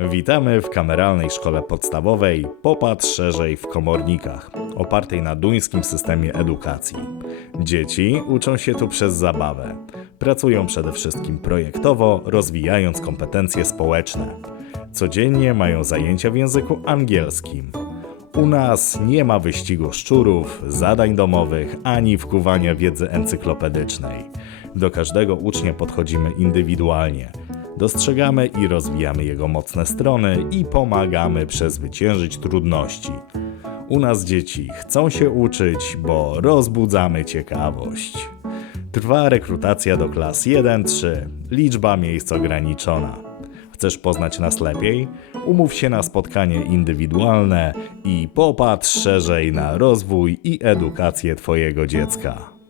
Witamy w kameralnej szkole podstawowej Popatrz szerzej w komornikach, opartej na duńskim systemie edukacji. Dzieci uczą się tu przez zabawę. Pracują przede wszystkim projektowo, rozwijając kompetencje społeczne. Codziennie mają zajęcia w języku angielskim. U nas nie ma wyścigu szczurów, zadań domowych ani wkuwania wiedzy encyklopedycznej. Do każdego ucznia podchodzimy indywidualnie. Dostrzegamy i rozwijamy jego mocne strony i pomagamy przezwyciężyć trudności. U nas dzieci chcą się uczyć, bo rozbudzamy ciekawość. Trwa rekrutacja do klas 1-3, liczba miejsc ograniczona. Chcesz poznać nas lepiej? Umów się na spotkanie indywidualne i popatrz szerzej na rozwój i edukację Twojego dziecka.